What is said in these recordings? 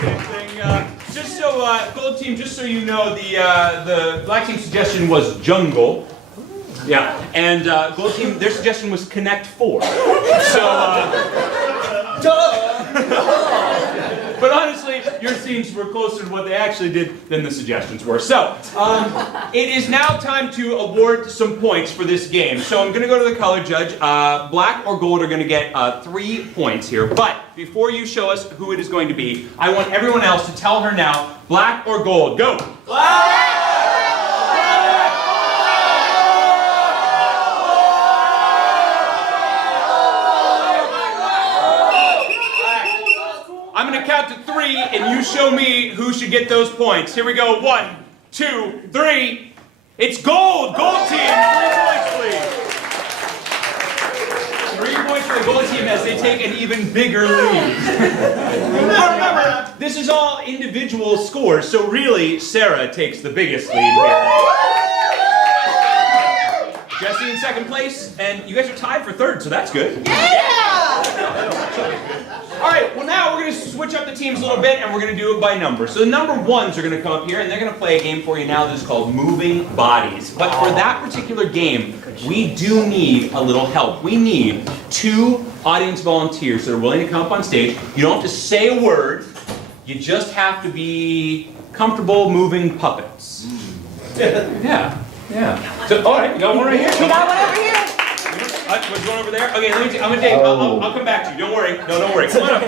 same thing. Just so, Gold Team, just so you know, the Black Team's suggestion was jungle. Yeah, and Gold Team, their suggestion was Connect 4. So, duh! But honestly, your scenes were closer to what they actually did than the suggestions were. So, it is now time to award some points for this game. So I'm going to go to the color judge. Black or gold are going to get 3 points here. But before you show us who it is going to be, I want everyone else to tell her now, black or gold. Go! Black! I'm going to count to 3, and you show me who should get those points. Here we go. 1, 2, 3. It's gold! Gold team! 3 points, please. 3 points for the gold team as they take an even bigger lead. Now remember, this is all individual scores, so really, Sarah takes the biggest lead here. Jesse in second place, and you guys are tied for third, so that's good. All right, well now we're going to switch up the teams a little bit and we're going to do it by number. So the number ones are going to come up here and they're going to play a game for you now that's called Moving Bodies. But for that particular game, we do need a little help. We need 2 audience volunteers that are willing to come up on stage. You don't have to say a word. You just have to be comfortable moving puppets. Yeah. So, all right, you got one right here. We got one over here. What's going over there? Okay, I'm gonna take. I'll come back to you. Don't worry. No, don't worry. Come on up.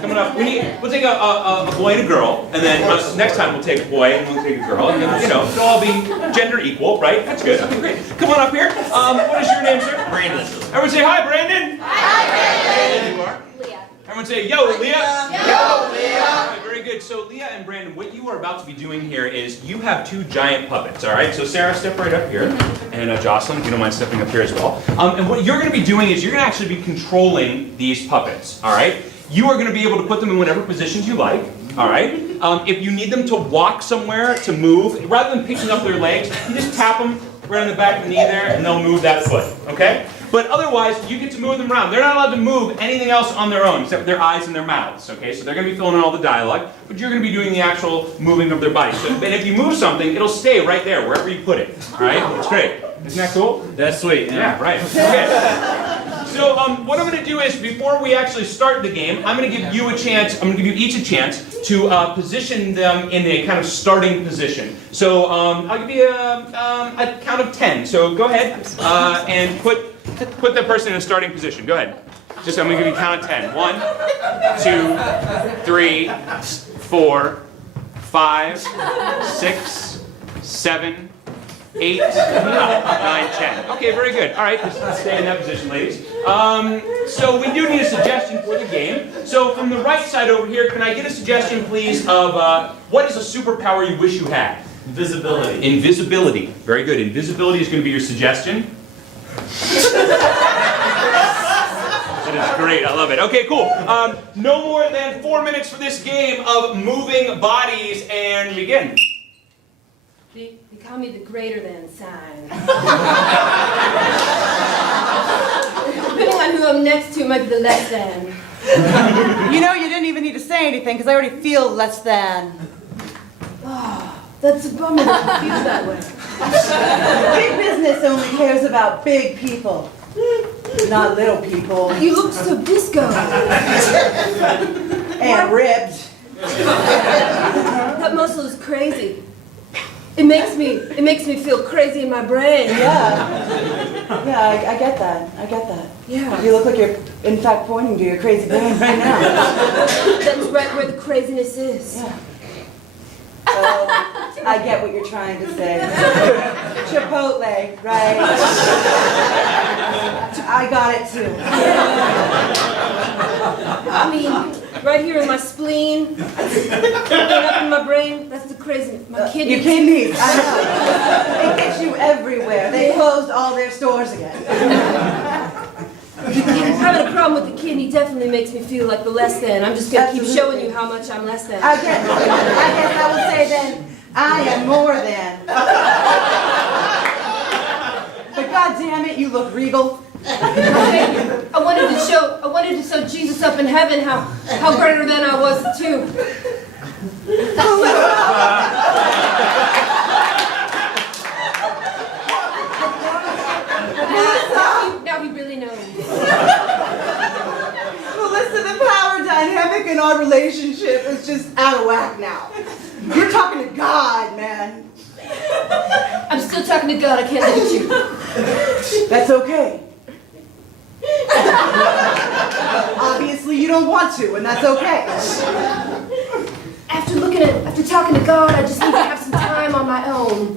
Coming up. We'll take a boy and a girl, and then next time we'll take a boy and we'll take a girl, and then it'll all be gender equal, right? That's good. Okay, great. Come on up here. What is your name, sir? Brandon. Everyone say hi, Brandon. Hi, Brandon. You are? Leah. Everyone say yo, Leah. Yo, Leah. Okay, very good. So Leah and Brandon, what you are about to be doing here is you have 2 giant puppets. All right. So Sarah, step right up here, and Jocelyn, if you don't mind stepping up here as well. And what you're going to be doing is you're going to actually be controlling these puppets. All right. You are going to be able to put them in whatever positions you like. All right. If you need them to walk somewhere, to move, rather than picking up their legs, you just tap them right on the back of the knee there, and they'll move that foot. Okay. But otherwise, you get to move them around. They're not allowed to move anything else on their own except their eyes and their mouths. Okay, so they're going to be filling in all the dialogue, but you're going to be doing the actual moving of their body. So, and if you move something, it'll stay right there wherever you put it. All right, it's great. Isn't that cool? That's sweet. Yeah, right. Okay. So what I'm going to do is, before we actually start the game, I'm going to give you a chance. I'm going to give you each a chance to position them in a kind of starting position. So I'll give you a count of 10. So go ahead and put that person in a starting position. Go ahead. Just I'm going to give you a count of 10. 1, 2, 3, 4, 5, 6, 7, 8, 9, 10. Okay, very good. All right, just stay in that position, ladies. So we do need a suggestion for the game. So from the right side over here, can I get a suggestion, please, of what is a superpower you wish you had? Invisibility. Invisibility. Very good. Invisibility is going to be your suggestion. That is great. I love it. Okay, cool. No more than 4 minutes for this game of moving bodies, and begin. They call me the greater than sign. Depending on who I'm next to, might be the less than. You know, you didn't even need to say anything because I already feel less than. Oh, that's a bummer that you feel that way. Big business only cares about big people, not little people. You look so disco. And ripped. That muscle is crazy. It makes me feel crazy in my brain. Yeah, I get that. I get that. Yeah. You look like you're, in fact, pointing to your crazy brain right now. That's right where the craziness is. Yeah. I get what you're trying to say. Chipotle, right? I got it too. I mean, right here in my spleen, up in my brain, that's the crazy. My kidneys. Your kidneys, I know. It gets you everywhere. They closed all their stores again. Having a problem with the kidney definitely makes me feel like the less than. I'm just going to keep showing you how much I'm less than. I guess I would say then, I am more than. But God damn it, you look regal. I wanted to show Jesus up in heaven how greater than I was too. relationship is just out of whack now. You're talking to God, man. I'm still talking to God. I can't look at you. That's okay. Obviously, you don't want to, and that's okay. After talking to God, I just need to have some time on my own.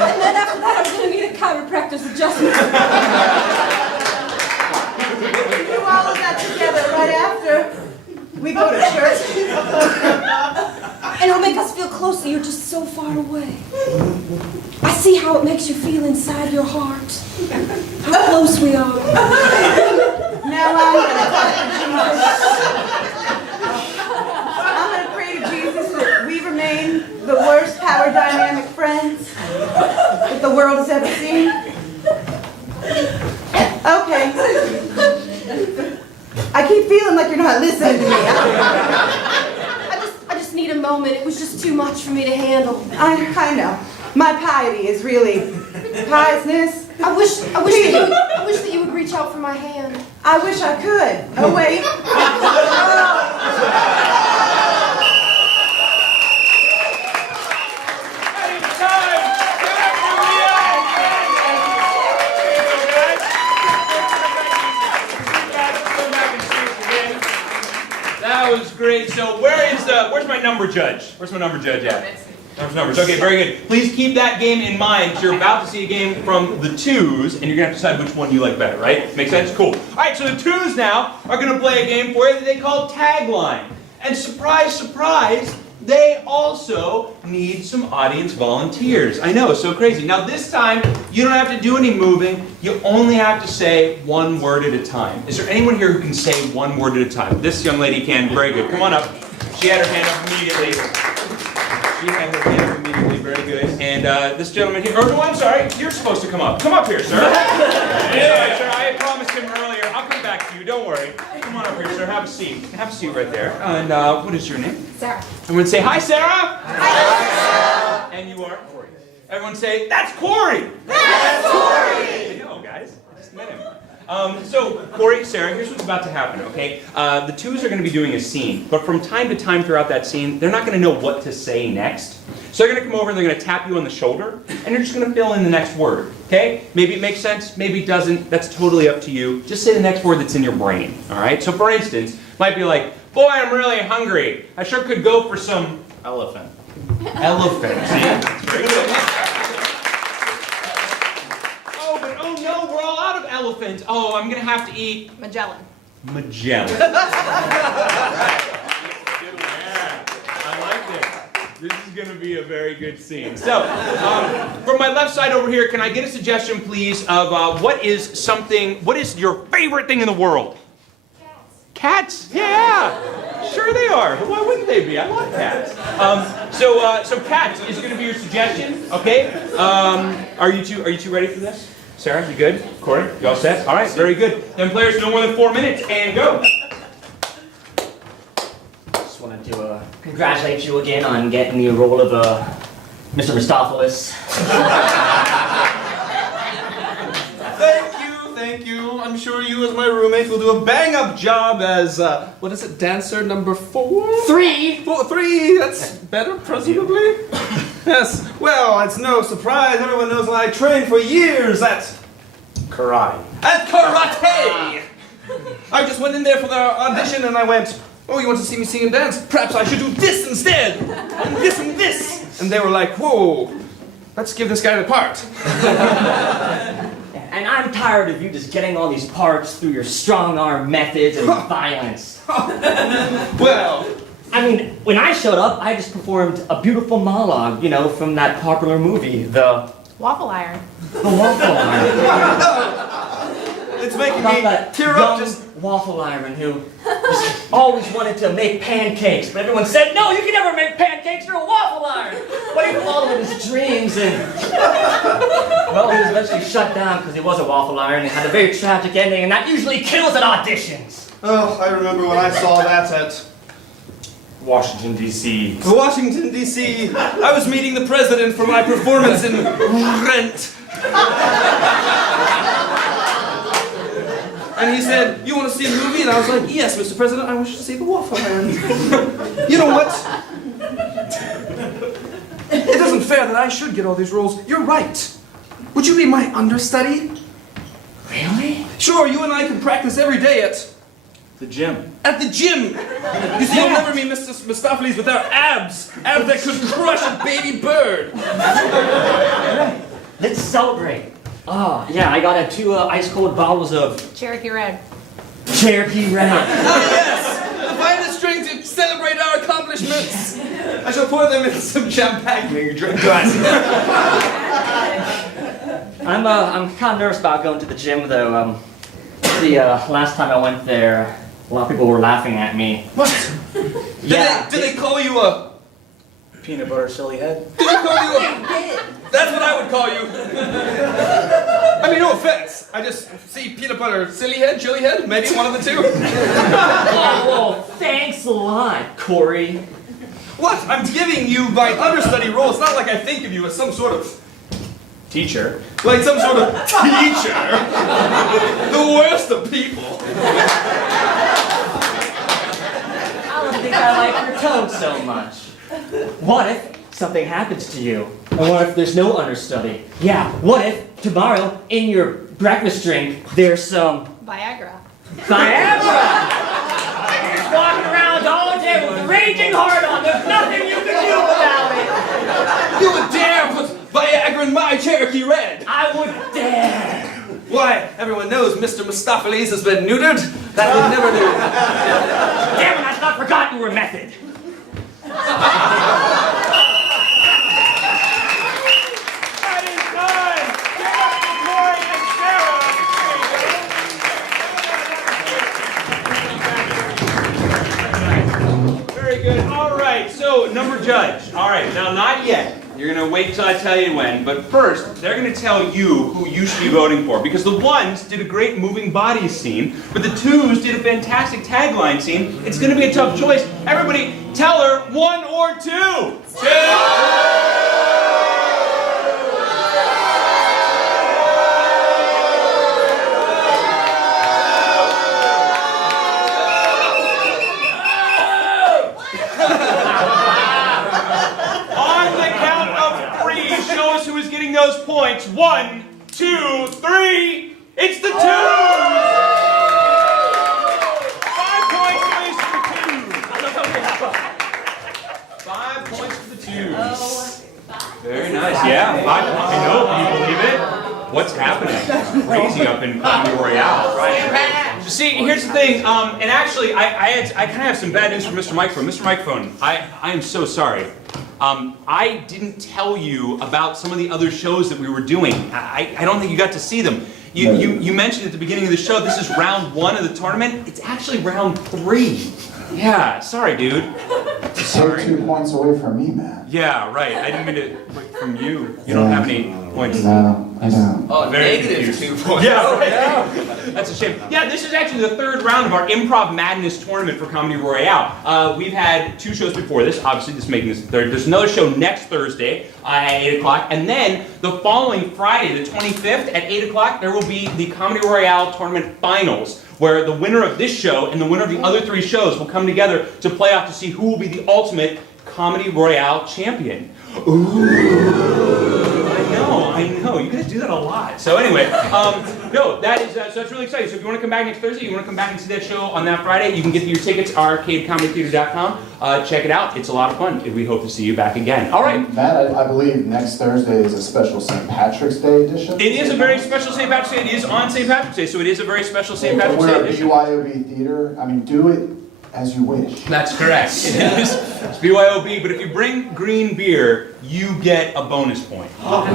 And then after that, I'm going to need a chiropractor's adjustment. We do all of that together right after we go to church. And it'll make us feel closer. You're just so far away. I see how it makes you feel inside your heart. How close we are. Now I'm going to talk to Jesus. I'm going to pray to Jesus that we remain the worst power dynamic friends that the world has ever seen. Okay. I keep feeling like you're not listening to me. I just need a moment. It was just too much for me to handle. I know. My piety is really piousness. I wish that you would reach out for my hand. I wish I could. Oh, wait. That was great. So where's my number judge? Where's my number judge at? Numbers. Okay, very good. Please keep that game in mind because you're about to see a game from the twos, and you're going to have to decide which one you like better, right? Make sense? Cool. All right, so the twos now are going to play a game for you that they call Tagline. And surprise, surprise, they also need some audience volunteers. I know, so crazy. Now this time, you don't have to do any moving. You only have to say one word at a time. Is there anyone here who can say one word at a time? This young lady can. Very good. Come on up. She had her hand up immediately. She had her hand up immediately. Very good. And this gentleman here, oh no, I'm sorry. You're supposed to come up. Come up here, sir. Yeah, sir. I had promised him earlier. I'll come back to you. Don't worry. Come on up here, sir. Have a seat. Have a seat right there. And what is your name? Sarah. Everyone say, hi, Sarah. Hi, Sarah. And you are? Corey. Everyone say, that's Corey. That's Corey. I know, guys. I just met him. So, Corey, Sarah, here's what's about to happen, okay? The twos are going to be doing a scene, but from time to time throughout that scene, they're not going to know what to say next. So they're going to come over and they're going to tap you on the shoulder, and you're just going to fill in the next word, okay? Maybe it makes sense, maybe it doesn't. That's totally up to you. Just say the next word that's in your brain, all right? So, for instance, might be like, boy, I'm really hungry. I sure could go for some elephant. Elephant, see? That's very good. Oh no, we're all out of elephants. Oh, I'm going to have to eat Magellan. Magellan. Yeah, I like this. This is going to be a very good scene. So, from my left side over here, can I get a suggestion, please, of what is your favorite thing in the world? Cats. Yeah, sure they are. Why wouldn't they be? I love cats. So cats is going to be your suggestion. Okay. Are you two ready for this? Sarah, you good? Corey, you all set? All right, very good. Then players, no more than 4 minutes, and go. Just wanted to congratulate you again on getting the role of Mr. Mistopheles. Thank you. I'm sure you as my roommate will do a bang-up job as, what is it, dancer number 4? 3! 3, that's better, presumably. Yes, well, it's no surprise. Everyone knows that I trained for years at karate. At karate! I just went in there for the audition and I went, oh, you want to see me sing and dance? Perhaps I should do this instead! And this and this! And they were like, whoa, let's give this guy the part. And I'm tired of you just getting all these parts through your strong-arm methods and violence. Well, I mean, when I showed up, I just performed a beautiful monologue, you know, from that popular movie, the Waffle iron. Waffle Iron. it's making About me that tear young up just... waffle iron who just always wanted to make pancakes, but everyone said, no, you can never make pancakes, you're a waffle iron. But he followed his dreams and, well, he was eventually shut down because he was a waffle iron and had a very tragic ending, and that usually kills at auditions. Oh, I remember when I saw that at Washington, D.C. Washington, D.C. I was meeting the president for my performance in Rent. And he said, "You want to see a movie?" And I was like, "Yes, Mr. President, I wish to see The Waffle Man." You know what? It isn't fair that I should get all these roles. You're right. Would you be my understudy? Really? Sure, you and I can practice every day at The gym. the gym. You see, you'll never meet Mr. Mistopheles without abs. Abs that could crush a baby bird. Let's celebrate. Oh, yeah, I got 2 ice-cold bottles of Cherokee Red. Cherokee Red. Ah, yes! The finest drink to celebrate our accomplishments. I shall pour them into some champagne. May you drink glass. I'm kind of nervous about going to the gym, though. The last time I went there, a lot of people were laughing at me. What? Yeah. Did they call you a Peanut butter silly head? Did they call you a That's what I would call you. I mean, no offense. I just see peanut butter silly head, chili head, maybe one of the two. Oh, thanks a lot, Corey. What? I'm giving you my understudy role. It's not like I think of you as some sort of Teacher. like some sort of teacher. The worst of people. I don't think I like your tone so much. What if something happens to you? And what if there's no understudy? Yeah, what if tomorrow in your breakfast drink there's some Viagra. Viagra? You're just walking around all day with a raging heart on. There's nothing you can do about it. You would dare put Viagra in my Cherokee Red? I would dare. Why, everyone knows Mr. Mistopheles has been neutered. That would never do. Damn it, I thought forgot you were method. That is time! Give up for Corey and Sarah! Very good. All right, so number judge. All right, now not yet. You're going to wait till I tell you when. But first, they're going to tell you who you should be voting for. Because the ones did a great moving bodies scene, but the twos did a fantastic tagline scene. It's going to be a tough choice. Everybody, tell her 1 or 2. 2! Those points. 1, 2, 3. It's the 2s. 5 points, please, for the 2s. 5 points for the 2s. Very nice. Yeah, 5 points. I know. Can you believe it? What's happening? Crazy up in Royale. See, here's the thing. And actually, I kind of have some bad news for Mr. Microphone. Mr. Microphone, I am so sorry. I didn't tell you about some of the other shows that we were doing. I don't think you got to see them. You mentioned at the beginning of the show, this is round 1 of the tournament. It's actually round 3. Yeah, sorry, dude. Sorry. Take 2 points away from me, man. Yeah, right. I didn't mean to from you. You don't have any points. No, I don't. Oh, Very negative confused. 2 points. Yeah, right. That's a shame. Yeah, this is actually the 3rd round of our Improv Madness tournament for Comedy Royale. We've had 2 shows before this. Obviously, this is making this the 3rd. There's another show next Thursday at 8 o'clock. And then the following Friday, the 25th at 8 o'clock, there will be the Comedy Royale tournament finals, where the winner of this show and the winner of the other 3 shows will come together to play off to see who will be the ultimate Comedy Royale champion. Ooh. I know. You guys do that a lot. So anyway, no, that is so that's really exciting. So if you want to come back next Thursday, you want to come back and see that show on that Friday, you can get your tickets at arcadecomedytheater.com. Check it out. It's a lot of fun. We hope to see you back again. All right. Matt, I believe next Thursday is a special St. Patrick's Day edition. It is a very special St. Patrick's Day. It is on St. Patrick's Day, so it is a very special St. Patrick's Day We're at edition. BYOB Theater. I mean, do it as you wish. That's correct. It is. It's BYOB, but if you bring green beer, you get a bonus point. Right.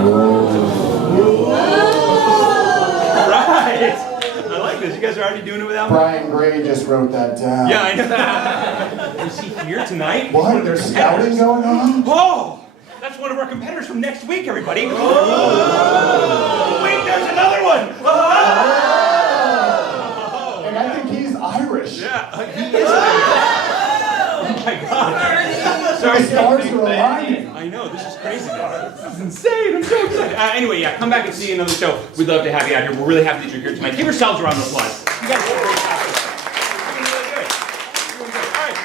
I like this. You guys are already doing it without me? Brian Gray just wrote that down. Yeah, I know. Is he here tonight? What? There's scouting going on? Oh! That's one of our competitors from next week, everybody. Oh! Wait, there's another one! Oh! And I think he's Irish. Yeah, he is. Oh my God. Sorry, The stars are aligning. I know, this is Craziness. This is insane. I'm so excited. Anyway, yeah, come back and see another show. We'd love to have you out here. We're really happy that you're here tonight. Give yourselves a round of applause. You guys did a great job. You're doing really good. You're doing good. All right.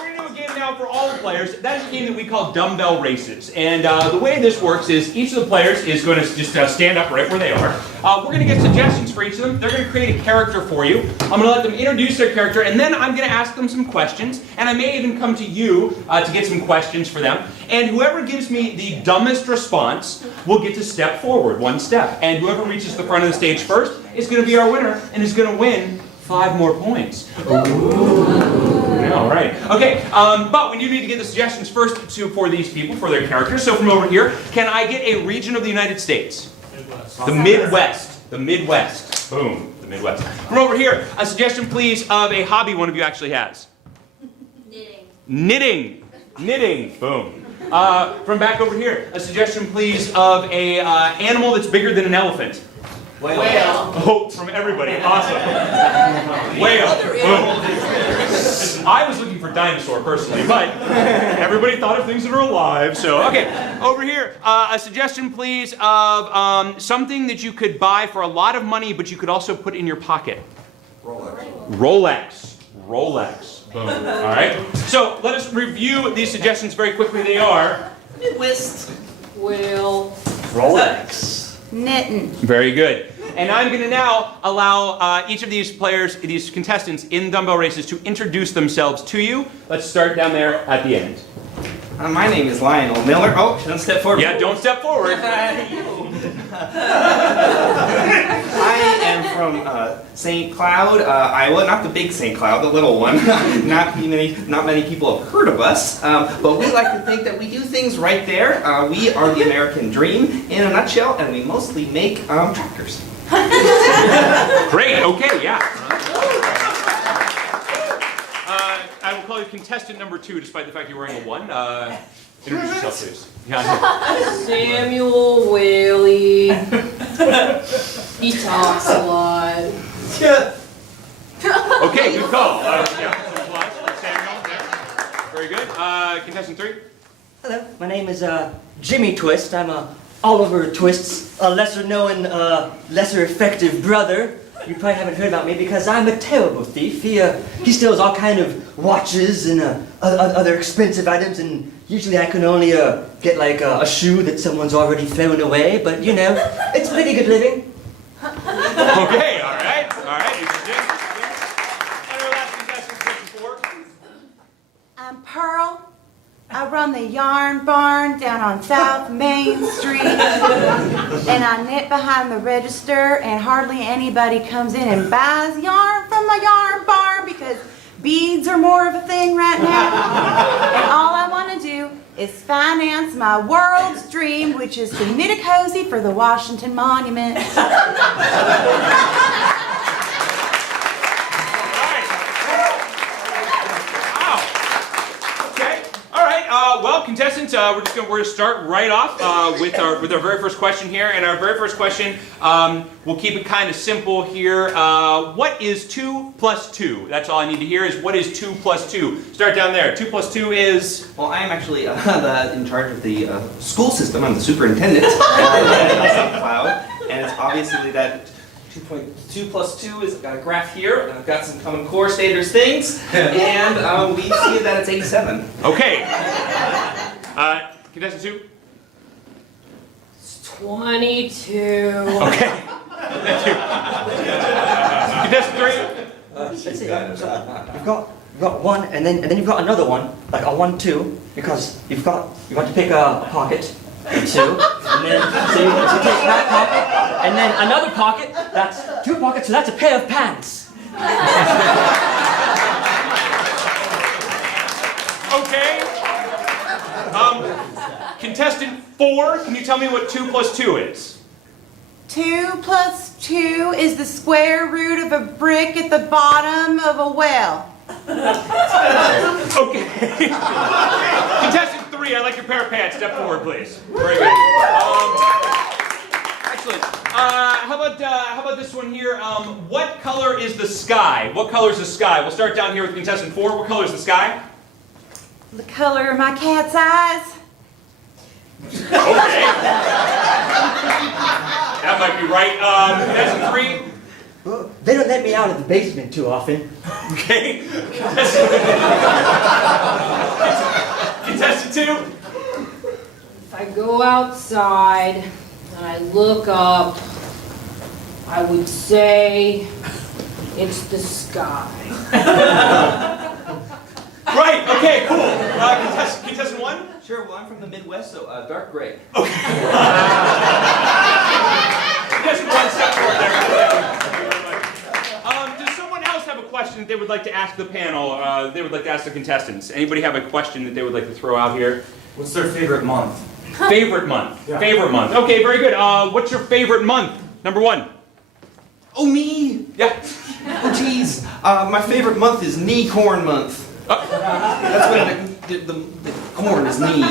We're going to do a game now for all the players. That is a game that we call dumbbell races. And the way this works is each of the players is going to just stand up right where they are. We're going to get suggestions for each of them. They're going to create a character for you. I'm going to let them introduce their character, and then I'm going to ask them some questions. And I may even come to you to get some questions for them. And whoever gives me the dumbest response will get to step forward one step. And whoever reaches the front of the stage first is going to be our winner and is going to win 5 more points. Yeah, all right. Okay, but we do need to get the suggestions first for these people, for their characters. So from over here, can I get a region of the United States? The Midwest. The Midwest. Boom. The Midwest. From over here, a suggestion, please, of a hobby one of you actually has. Knitting. Knitting. Knitting. Boom. From back over here, a suggestion, please, of a animal that's bigger than an elephant. Whale. Oh, from everybody. Awesome. Whale. Boom. I was looking for dinosaur personally, but everybody thought of things that are alive. So, okay. Over here, a suggestion, please, of something that you could buy for a lot of money, but you could also put in your pocket. Rolex. Rolex. Boom. All right. So let us review these suggestions very quickly. They are Midwest. Well. Rolex. Knitting. very good. And I'm going to now allow each of these players, these contestants in dumbbell races, to introduce themselves to you. Let's start down there at the end. My name is Lionel Miller. Oh, don't step forward. Yeah, don't step forward. I am from St. Cloud, Iowa. Not the big St. Cloud, the little one. not many people have heard of us, but we like to think that we do things right there. We are the American dream in a nutshell, and we mostly make tractors. Great, okay, yeah. I will call you contestant number 2, despite the fact you're wearing a 1. Introduce yourself, please. Yeah. Samuel Whaley. He talks a lot. Okay, good call. Yeah, some applause for Samuel there. Very good. Contestant 3. Hello, my name is Jimmy Twist. I'm Oliver Twist's lesser known, lesser effective brother. You probably haven't heard about me because I'm a terrible thief. He steals all kind of watches and other expensive items, and usually I can only get like a shoe that someone's already thrown away. But you know, it's pretty good living. Okay, all right. Interesting. And our last contestant, question 4. I'm Pearl. I run the yarn barn down on South Main Street, and I knit behind the register, and hardly anybody comes in and buys yarn from my yarn barn because beads are more of a thing right now. And all I want to do is finance my world's dream, which is to knit a cozy for the Washington Monument. Well, contestants, we're going to start right off with our very first question here, and our very first question, we'll keep it kind of simple here. What is 2 plus 2? That's all I need to hear is what is 2 plus 2. Start down there. 2 plus 2 is. Well, I am actually in charge of the school system. I'm the superintendent at St. Cloud, and it's obviously that 2 plus 2 is, I've got a graph here, and I've got some Common Core Staters things, and we see that it's 87. Okay. Contestant 2? It's 22. Okay. Contestant 3? Let's see. You've got 1, and then you've got another one, like a 1, 2, because you want to pick a pocket. 2, and then so you take that pocket, and then another pocket. That's 2 pockets, so that's a pair of pants. Okay. Contestant 4, can you tell me what 2 plus 2 is? 2 plus 2 is the square root of a brick at the bottom of a well. Okay. Contestant 3, I like your pair of pants. Step forward, please. Very good. Excellent. How about this one here? What color is the sky? What color is the sky? We'll start down here with contestant 4. What color is the sky? The color of my cat's eyes. Okay. That might be right. Contestant 3. Well, they don't let me out of the basement too often. Okay. Contestant 2. If I go outside and I look up, I would say it's the sky. Right. Okay. Cool. Contestant 1. Sure, well, I'm from the Midwest, so dark gray. Contestant 1, step forward there. Does someone else have a question that they would like to ask the panel? They would like to ask the contestants. Anybody have a question that they would like to throw out here? What's their favorite month? Favorite month. Yeah. Favorite month. Okay, very good. What's your favorite month? Number 1. Oh, me? Yeah. Oh, geez. My favorite month is knee corn month. That's when the corn is knee.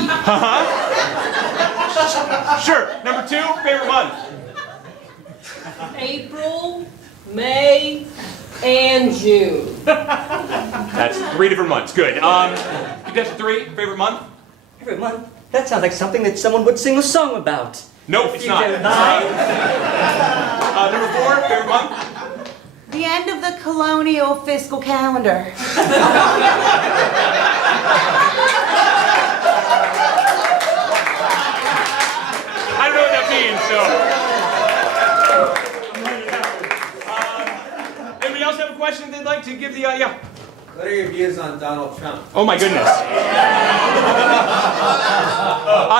Sure. Number 2, favorite month. April, May, and June. That's 3 different months. Good. Contestant 3, favorite month. Favorite month? That sounds like something that someone would sing a song about. Nope, it's You not. don't mind? Number 4, favorite month. The end of the colonial fiscal calendar. I don't know what that means, so. Anybody else have a question they'd like to give the, yeah? What are your views on Donald Trump? Oh my goodness.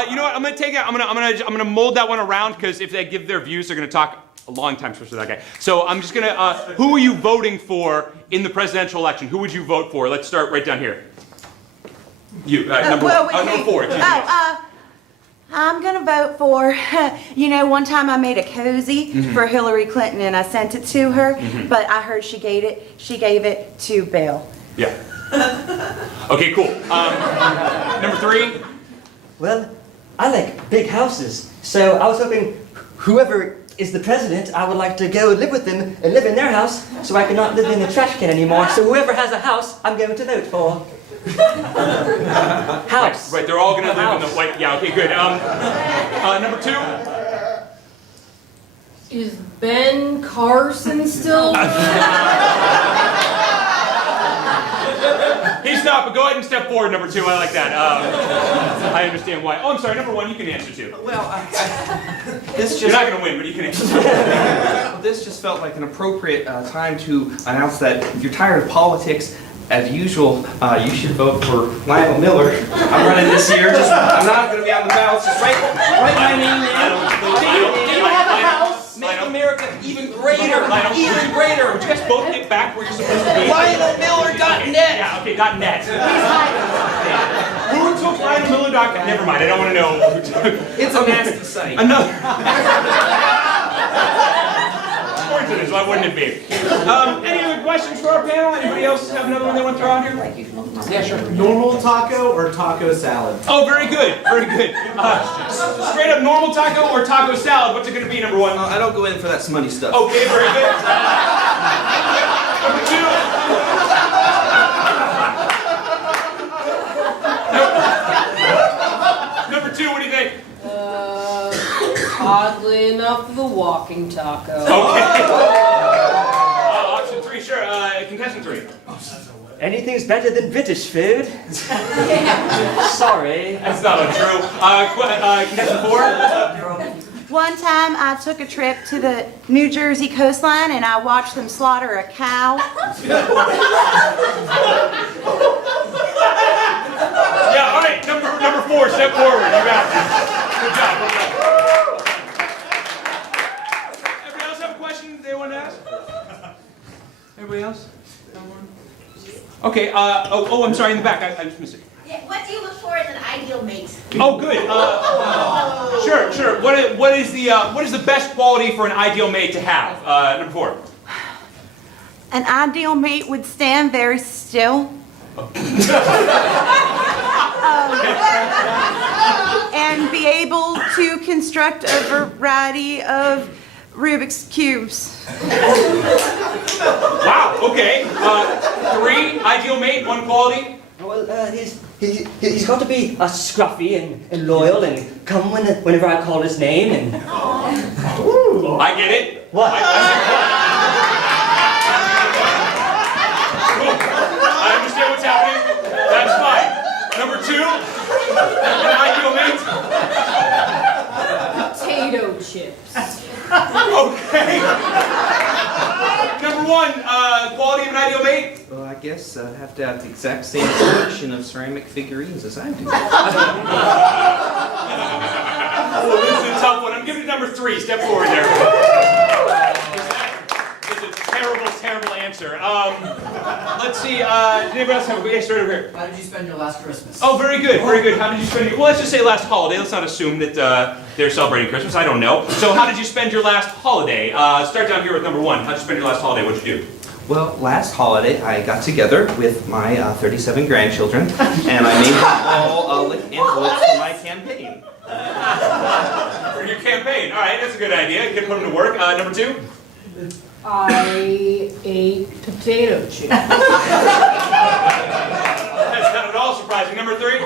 You know what? I'm gonna take it. I'm gonna mold that one around because if they give their views, they're gonna talk a long time, especially that guy. So I'm just gonna. Who are you voting for in the presidential election? Who would you vote for? Let's start right down here. You number 4. Excuse me. I'm gonna vote for, you know, one time I made a cozy for Hillary Clinton and I sent it to her, but I heard she gave it to Bill. Yeah. Okay. Cool. Number 3. Well, I like big houses, so I was hoping whoever is the president, I would like to go live with them and live in their house so I cannot live in the trash can anymore. So whoever has a house, I'm going to vote for. House. Right. They're all gonna live in the white. Yeah. Okay. Good. Number 2. Is Ben Carson still? He's not, but go ahead and step forward, number 2. I like that. I understand why. Oh, I'm sorry, number 1, you can answer too. Well, this You're just not going to win, but you can answer. this just felt like an appropriate time to announce that if you're tired of politics, as usual, you should vote for Lionel Miller. I'm running this year. I'm not going to be on the ballot. Just write my name in. Do you have a house? Make America even greater. Even greater. Would you guys both get back where you're supposed to be? LionelMiller.net. Yeah, okay, .net. Who took LionelMiller.net? Never mind, I don't want to know who took. It's a nasty site. Another. Of course it is, why wouldn't it be? Any other questions for our panel? Anybody else have another one they want to throw out here? Yeah, sure. Normal taco or taco salad? Oh, very good, very good. Straight up normal taco or taco salad, what's it going to be, number 1? I don't go in for that smutty stuff. Okay, very good. Number 2. Number 2, what do you think? Oddly enough, the walking taco. Okay. Option 3, sure. Contestant 3. Anything's better than British food. Sorry. That's not untrue. Contestant 4. One time I took a trip to the New Jersey coastline and I watched them slaughter a cow. Yeah, all right. Number 4, step forward. You got it. Good job. Good job. Everybody else have a question they want to ask? Anybody else? Okay. I'm sorry. In the back, I just missed it. Yeah, what do you look for in an ideal mate? Oh, good. Sure. What is the best quality for an ideal mate to have? Number 4. An ideal mate would stand very still. And be able to construct a variety of Rubik's Cubes. Wow. Okay. 3, ideal mate, 1 quality. Well, he's He's got to be scruffy and loyal and come whenever I call his name and... I get it. What? I understand what's happening. That's fine. Number 2, an ideal mate. Potato chips. Okay. Number 1, quality of an ideal mate. Well, I guess I'd have to have the exact same collection of ceramic figurines as I do. Oh, this is a tough one. I'm giving it number 3. Step forward there. It's a terrible, terrible answer. Let's see. Did anybody else have a yes, right over here? How did you spend your last Christmas? Oh, very good, very good. How did you spend your... Well, let's just say last holiday. Let's not assume that they're celebrating Christmas. I don't know. So how did you spend your last holiday? Start down here with number 1. How did you spend your last holiday? What'd you do? Well, last holiday I got together with my 37 grandchildren, and I made them all lick envelopes for my campaign. For your campaign. All right, that's a good idea. You can put them to work. Number 2? I ate potato chips. That's not at all surprising. Number 3?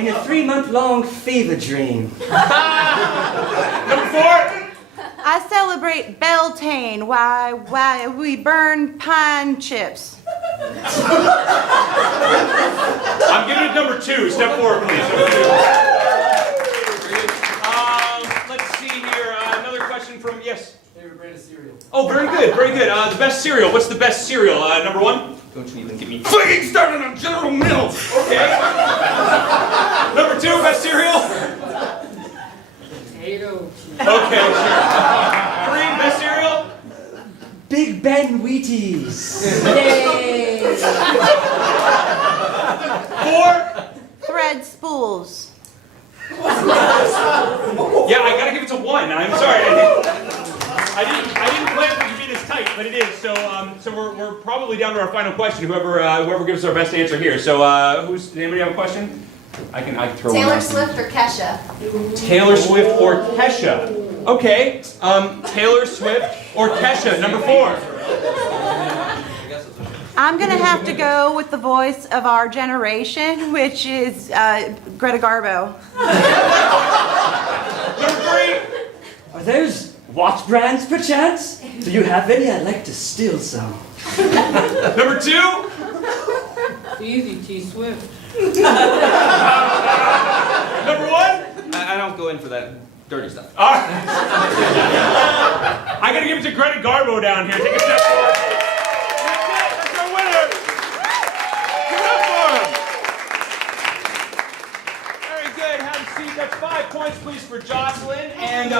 In a 3-month-long fever dream. Number 4? I celebrate Beltane while we burn pine chips. I'm giving it number 2. Step forward, please. Number 2. Let's see here. Another question from, yes? Favorite brand of cereal? Oh, very good, very good. The best cereal. What's the best cereal? Number 1? Don't you even get me fucking started on General Mills! Okay. Number 2, best cereal? Potato chips. Okay, sure. 3, best cereal? Big Ben Wheaties. Yay! 4? Thread spools. Yeah, I gotta give it to 1. I'm sorry. I didn't plan for it to be this tight, but it is. So we're probably down to our final question. Whoever gives us our best answer here. So does anybody have a question? I can throw one Taylor out. Swift or Kesha? Taylor Swift or Kesha? Okay. Taylor Swift or Kesha? Number 4. I'm gonna have to go with the voice of our generation, which is Greta Garbo. Number 3. Are those watch brands, perchance? Do you have any? I'd like to steal some. Number 2. Easy, T Swift. Number 1. I don't go in for that dirty stuff. All right. I gotta give it to Greta Garbo down here. Take a step forward. That's our winner. Give it up for him. Very good. Have a seat. That's 5 points, please, for Jocelyn. And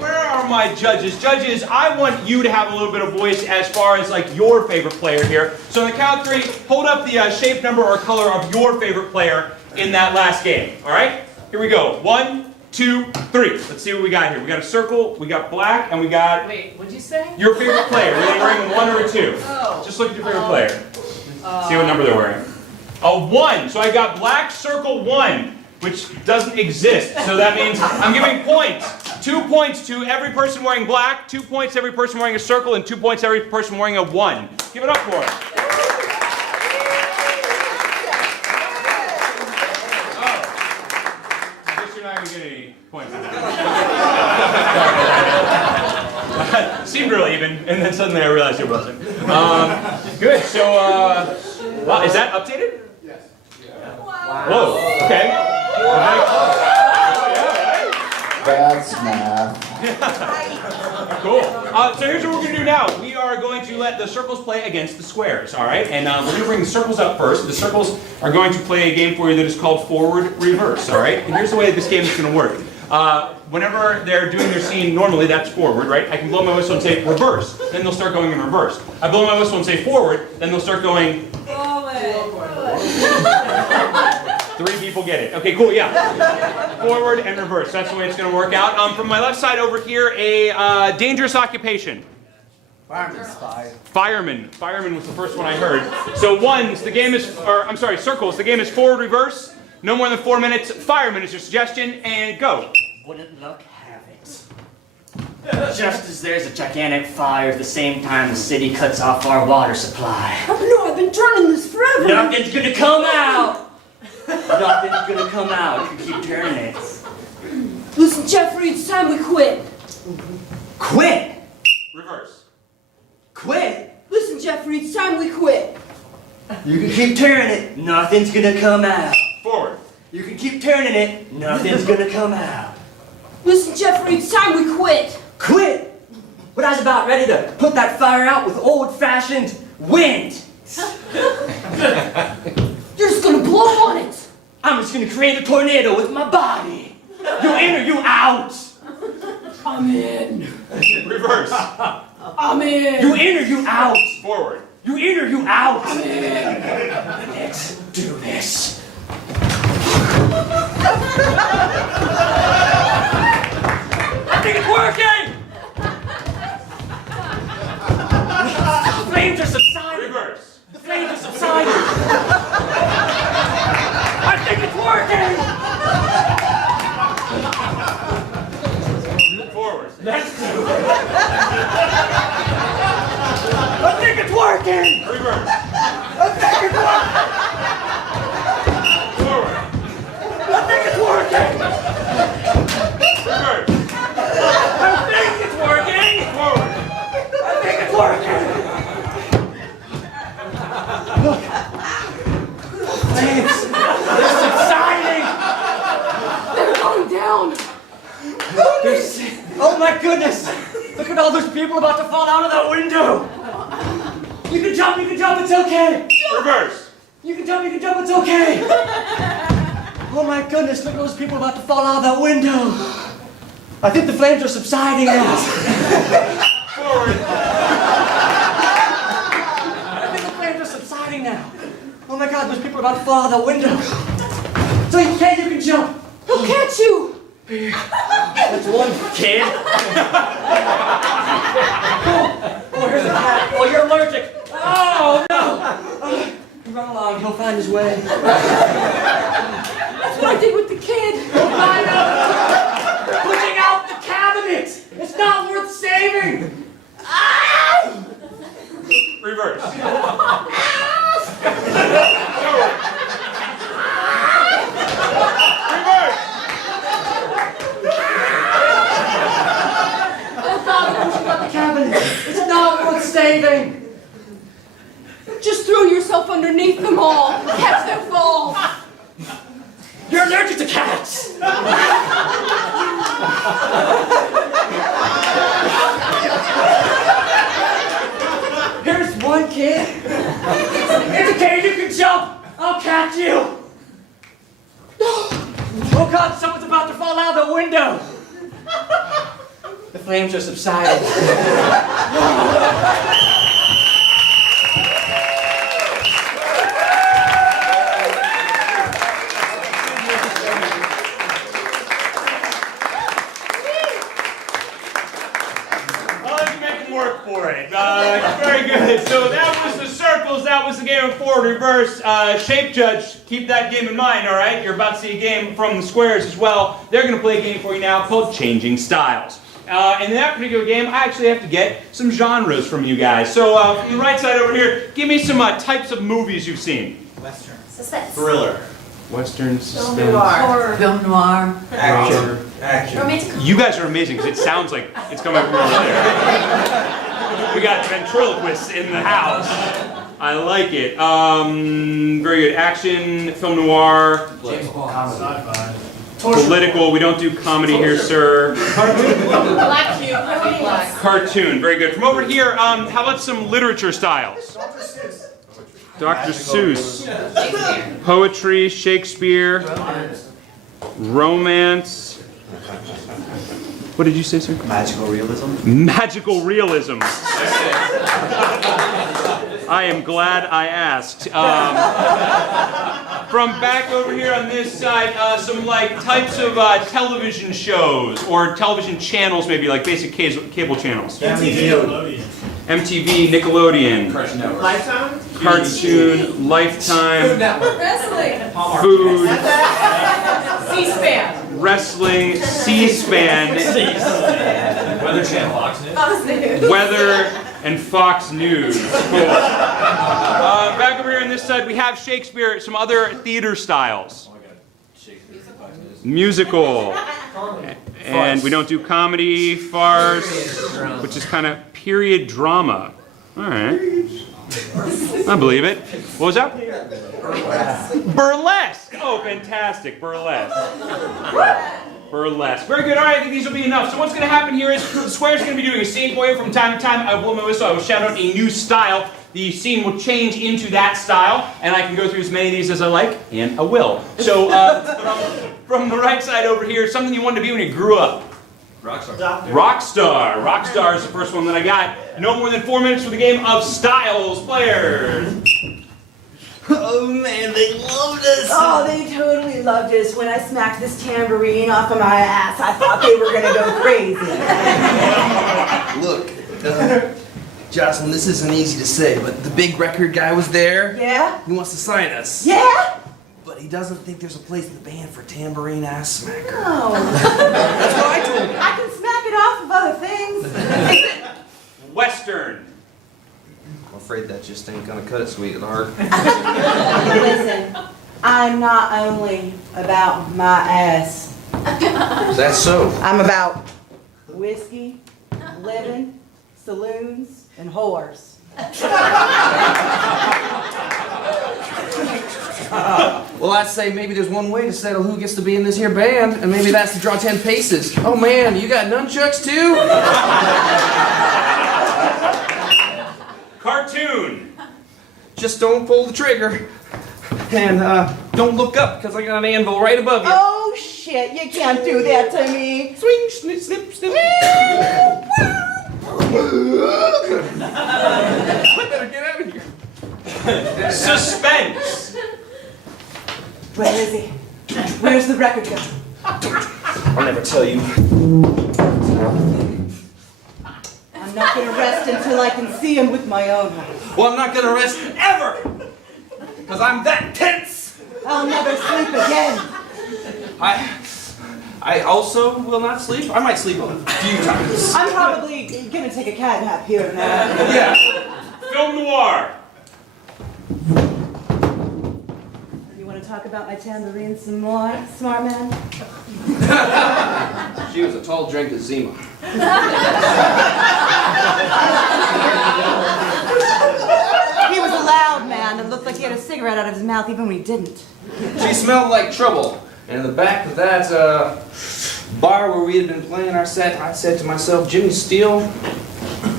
where are my judges? Judges, I want you to have a little bit of voice as far as like your favorite player here. So on the count of 3, hold up the shape, number, or color of your favorite player in that last game. All right? Here we go. 1, 2, 3. Let's see what we got here. We got a circle, we got black, and we got Wait, what'd you say? your favorite player. Are they wearing 1 or a 2? Oh. Just look at your favorite player. See what number they're wearing. A 1. So I got black circle 1, which doesn't exist. So that means I'm giving points. 2 points to every person wearing black, 2 points to every person wearing a circle, and 2 points to every person wearing a 1. Give it up for it. Oh. I guess you're not going to get any points for that. Seemed real even, and then suddenly I realized it wasn't. Good, so, wow, is that updated? Yes. Whoa, okay. That's math. Cool. So here's what we're going to do now. We are going to let the circles play against the squares, all right? And we're going to bring the circles up first. The circles are going to play a game for you that is called forward, reverse, all right? And here's the way this game is going to work. Whenever they're doing their scene, normally that's forward, right? I can blow my whistle and say reverse, then they'll start going in reverse. I blow my whistle and say forward, then they'll start going... Three people get it. Okay, cool, yeah. Forward and reverse. That's the way it's going to work out. From my left side over here, a dangerous occupation. Fireman spy. Fireman. Fireman was the first one I heard. So ones, the game is, or I'm sorry, circles. The game is forward, reverse. No more than 4 minutes. Fireman is your suggestion, and go. Wouldn't luck have it? Just as there's a gigantic fire at the same time the city cuts off our water supply. Oh no, I've been turning this forever. Nothing's gonna come out! nothing's gonna come out. You keep turning it. Listen, Jeffrey, it's time we quit. Quit! Reverse. Quit! Listen, Jeffrey, it's time we quit. You can keep turning it. Nothing's gonna come out. Forward. You can keep turning it. Nothing's gonna come out. Listen, Jeffrey, it's time we quit. Quit! But I was about ready to put that fire out with old-fashioned wind. You're just gonna blow on it. I'm just gonna create a tornado with my body. You in or you out? I'm in. Reverse. I'm in. You in or you out? Forward. You in or you out? I'm in. Let's do this. I think it's working! The flames are subsiding. Reverse. The flames are subsiding. I think it's working! Forward. Let's do it. I think it's working! Reverse. I think it's working! Forward. I think it's working! Reverse. I think it's working! Forward. I think it's working! Look! Flames! They're subsiding! They're going down. Oh my goodness! Look at all those people about to fall out of that window! You can jump, it's okay! Reverse. You can jump, it's okay! Oh my goodness, look at those people about to fall out of that window! I think the flames are subsiding now. Forward. I think the flames are subsiding now. Oh my god, those people are about to fall out of that window. So you can jump. He'll catch you. That's one kid. Oh, here's a cat. Oh, you're allergic. Oh, no. You run along, he'll find his way. That's what I did with the kid. I know. Pushing out the cabinet. It's not worth saving. Reverse. Reverse. Pushing out the cabinet. It's not worth saving. Just throw yourself underneath them all. Catch their fall. You're allergic to cats. Here's one kid. It's okay, you can jump. I'll catch you. Oh God, someone's about to fall out of the window. The flames are subsiding. Work for it. Very good. So that was the circles. That was the game of forward, reverse. Shape judge, keep that game in mind, all right? You're about to see a game from the squares as well. They're going to play a game for you now called Changing Styles. In that particular game, I actually have to get some genres from you guys. So from the right side over here, give me some types of movies you've seen. Western. Suspense. Thriller. Western, suspense. Horror. Film noir. Action. Action. Romantic. You guys are amazing because it sounds like it's coming from over there. We got ventriloquists in the house. I like it. Very good. Action, film noir, James Bond. Sci-fi. political. We don't do comedy here, sir. Black cube. I mean black. Cartoon. Very good. From over here, how about some literature styles? Dr. Seuss. Poetry, Shakespeare, romance. What did you say, sir? Magical realism. Magical realism. I am glad I asked. From back over here on this side, some like types of television shows or television channels, maybe like basic cable channels. MTV, Nickelodeon, Lifetime. Cartoon, Lifetime, Wrestling. Food, C-SPAN. Wrestling, C-SPAN, Weather Channel. Fox News. Fox News. Weather, and Fox News. Cool. Back over here on this side, we have Shakespeare, some other theater styles. Musical. And we don't do comedy, farce, which is kind of period drama. All right. I believe it. What was that? Burlesque. Oh, fantastic. Burlesque. Burlesque. Very good. All right, I think these will be enough. So what's going to happen here is the square's going to be doing a scene for you. From time to time, I will blow my whistle. I will shout out a new style. The scene will change into that style, and I can go through as many of these as I like, and I will. So from the right side over here, something you wanted to be when you grew up. Rockstar. Rockstar. Rockstar is the first one that I got. No more than 4 minutes for the game of Styles Players. Oh man, they loved us. Oh, they totally loved us. When I smacked this tambourine off of my ass, I thought they were gonna go crazy. Look, Jocelyn, this isn't easy to say, but the big record guy was there. Yeah? He wants to sign us. Yeah? But he doesn't think there's a place in the band for tambourine ass smacker. Oh. That's what I told him. I can smack it off of other things. Western. I'm afraid that just ain't gonna cut it, sweetheart. Listen, I'm not only about my ass. That's so. I'm about whiskey, living, saloons, and whores. Well, I'd say maybe there's one way to settle who gets to be in this here band, and maybe that's to draw 10 paces. Oh man, you got nunchucks too? Cartoon. Just don't pull the trigger. And don't look up, because I got an anvil right above you. Oh shit, you can't do that to me. Swing, snip, snip, snip. I better get out of here. Suspense. Where is he? Where's the record go? I'll never tell you. I'm not gonna rest until I can see him with my own eyes. Well, I'm not gonna rest ever, because I'm that tense. I'll never sleep again. I also will not sleep. I might sleep a few times. I'm probably gonna take a cat nap here and there. Yeah. Film noir. You want to talk about my tambourine some more, smart man? She was a tall drink of Zima. He was a loud man that looked like he had a cigarette out of his mouth even when he didn't. She smelled like trouble. And in the back of that bar where we had been playing our set, I said to myself, Jimmy Steele,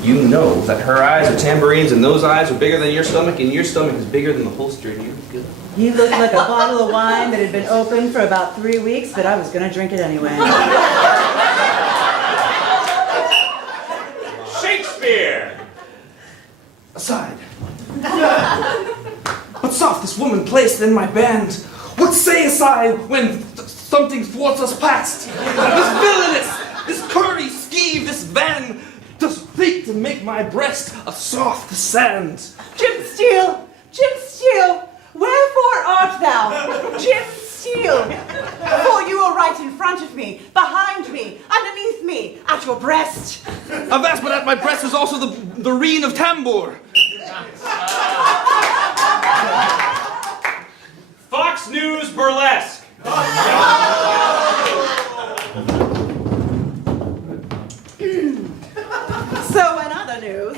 you know that her eyes are tambourines and those eyes are bigger than your stomach and your stomach is bigger than the holster in your gun. He looked like a bottle of wine that had been open for about 3 weeks, but I was gonna drink it anyway. Shakespeare. Aside. But soft this woman placed in my band. What sayest I when something thwarts us past? This villainous, this curry skeeve, this van does think to make my breast a soft sand. Jim Steele! Jim Steele! Wherefore art thou? Jim Steele! For you are right in front of me, behind me, underneath me, at your breast. Avast, but at my breast is also the reed of tambour. Fox News Burlesque. So in other news,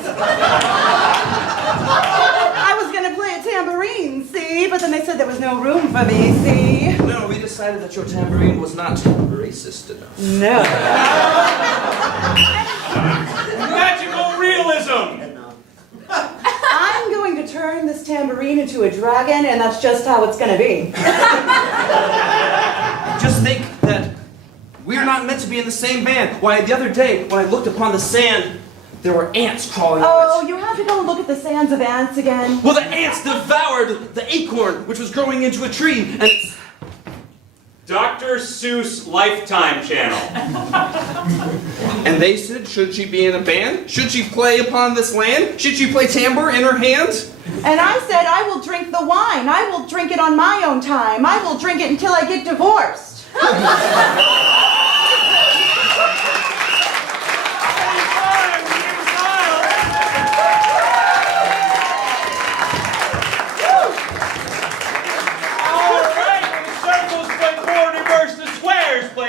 I was gonna play a tambourine, see? But then they said there was no room for me, see? No, we decided that your tambourine was not racist enough. No. Magical realism. I'm going to turn this tambourine into a dragon, and that's just how it's gonna be. Just think that we're not meant to be in the same band. Why, the other day, when I looked upon the sand, there were ants crawling on Oh, it. you have to go look at the sands of ants again? Well, the ants devoured the acorn, which was growing into a tree, and it's... Dr. Seuss Lifetime Channel. And they said, should she be in a band? Should she play upon this land? Should she play tambour in her hand? And I said, I will drink the wine. I will drink it on my own time. I will drink it until I get divorced.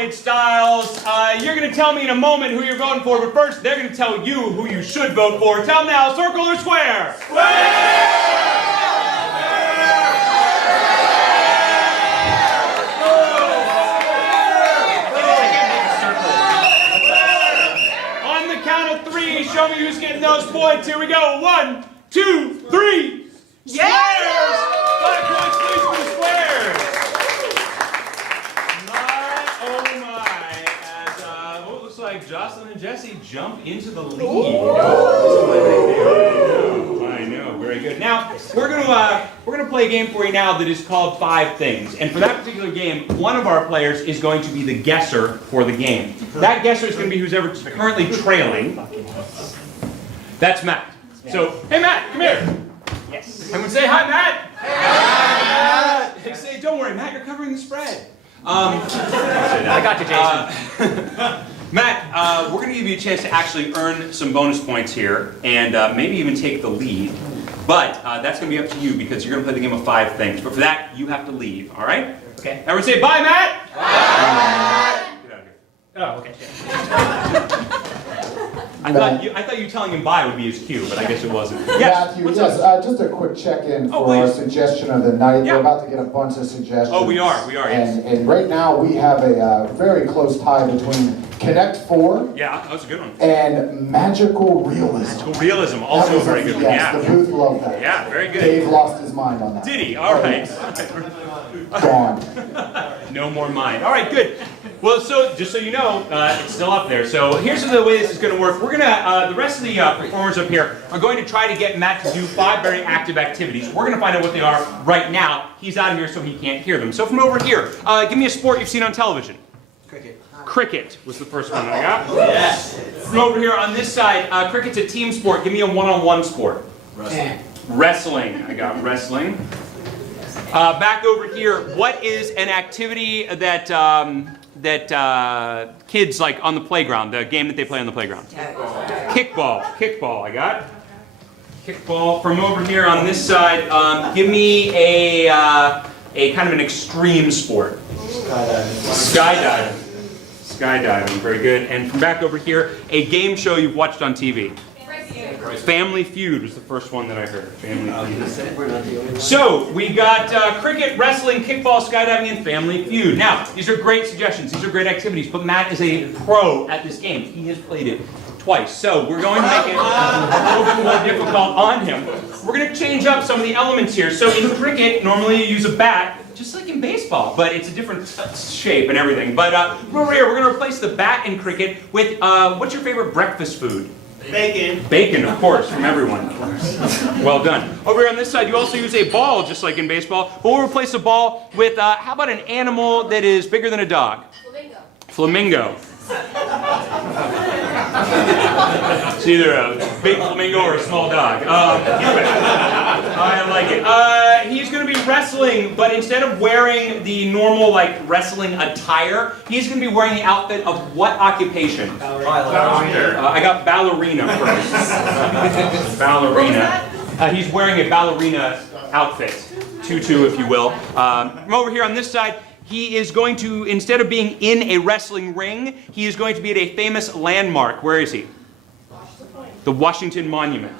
athletes' styles. You're going to tell me in a moment who you're voting for, but first they're going to tell you who you should vote for. Tell them now, circle or square? On the count of three, show me who's getting those points. Here we go. 1, 2, 3. Squares! 5 points, please, for the squares. Oh my, as it looks like Jocelyn and Jesse jump into the lead. I know, very good. Now we're gonna play a game for you now that is called 5 Things, and for that particular game, one of our players is going to be the guesser for the game. That guesser is going to be who's ever currently trailing. That's Matt. So, hey Matt, come here. Yes. Everyone say hi, Matt. Hey, Matt. Say, don't worry, Matt, you're covering the spread. I got you, Jason. Matt, we're going to give you a chance to actually earn some bonus points here, and maybe even take the lead. But that's going to be up to you because you're going to play the game of 5 things. But for that, you have to leave. All right? Okay. Everyone say bye, Matt. Bye. Get out of here. Oh, okay. I thought you telling him bye would be his cue, but I guess it wasn't. Yes. Matthew, What's yes, up? just a quick check-in Oh, for our please. suggestion of the night. Yeah. We're about to get a bunch of suggestions. Oh, we are, yes. And right now we have a very close tie between Connect 4 Yeah, that was a good one. and Magical Realism. Magical Realism, also That was a very good one. Yes, the Yeah. booth loved that. Yeah, very good. Dave lost his mind on that. Did he? All right. Gone. No more mine. All right, good. Well, so just so you know, it's still up there. So here's the way this is going to work. We're going to, the rest of the performers up here are going to try to get Matt to do 5 very active activities. We're going to find out what they are right now. He's out of here so he can't hear them. So from over here, give me a sport you've seen on television. Cricket. Cricket was the first one that I got. Yes. From over here on this side, cricket's a team sport. Give me a one-on-one sport. Wrestling. Wrestling. I got wrestling. Back over here, what is an activity that kids like on the playground, the game that they play on the playground? Kickball. Kickball, I got. Kickball. From over here on this side, give me a kind of an extreme sport. Skydiving. Skydiving, very good. And from back over here, a game show you've watched on TV. Family Feud was the first one that I heard. Family Feud. So we got cricket, wrestling, kickball, skydiving, and Family Feud. Now, these are great suggestions. These are great activities. But Matt is a pro at this game. He has played it twice. So we're going to make it a little bit more difficult on him. We're going to change up some of the elements here. So in cricket, normally you use a bat, just like in baseball, but it's a different shape and everything. But over here, we're going to replace the bat in cricket with what's your favorite breakfast food? Bacon. Bacon, of course, from everyone. Well done. Over here on this side, you also use a ball, just like in baseball, but we'll replace the ball with, how about an animal that is bigger than a dog? Flamingo. It's either a big flamingo or a small dog. I like it. He's going to be wrestling, but instead of wearing the normal wrestling attire, he's going to be wearing the outfit of what occupation? I got ballerina first. Ballerina. He's wearing a ballerina outfit, tutu, if you will. From over here on this side, he is going to, instead of being in a wrestling ring, he is going to be at a famous landmark. Where is he? The Washington Monument.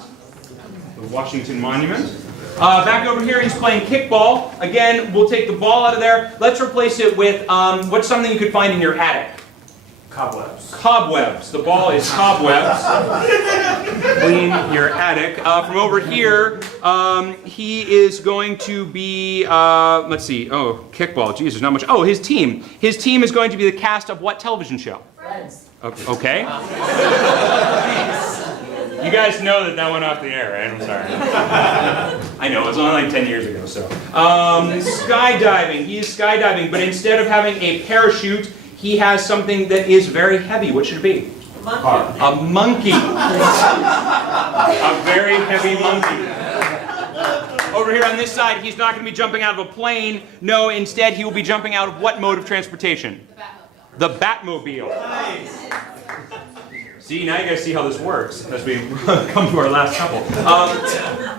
The Washington Monument. Back over here, he's playing kickball. Again, we'll take the ball out of there. Let's replace it with, what's something you could find in your attic? Cobwebs. Cobwebs. The ball is cobwebs. Clean your attic. From over here, he is going to be, let's see, oh, kickball, geez, there's not much. Oh, his team. His team is going to be the cast of what television show? Friends. Okay. You guys know that went off the air, right? I'm sorry. I know, it was only like 10 years ago, so. Skydiving. He is skydiving, but instead of having a parachute, he has something that is very heavy. What should it be? A monkey. A very heavy monkey. Over here on this side, he's not going to be jumping out of a plane. No, instead, he will be jumping out of what mode of transportation? The Batmobile. Nice. See, now you guys see how this works as we come to our last couple.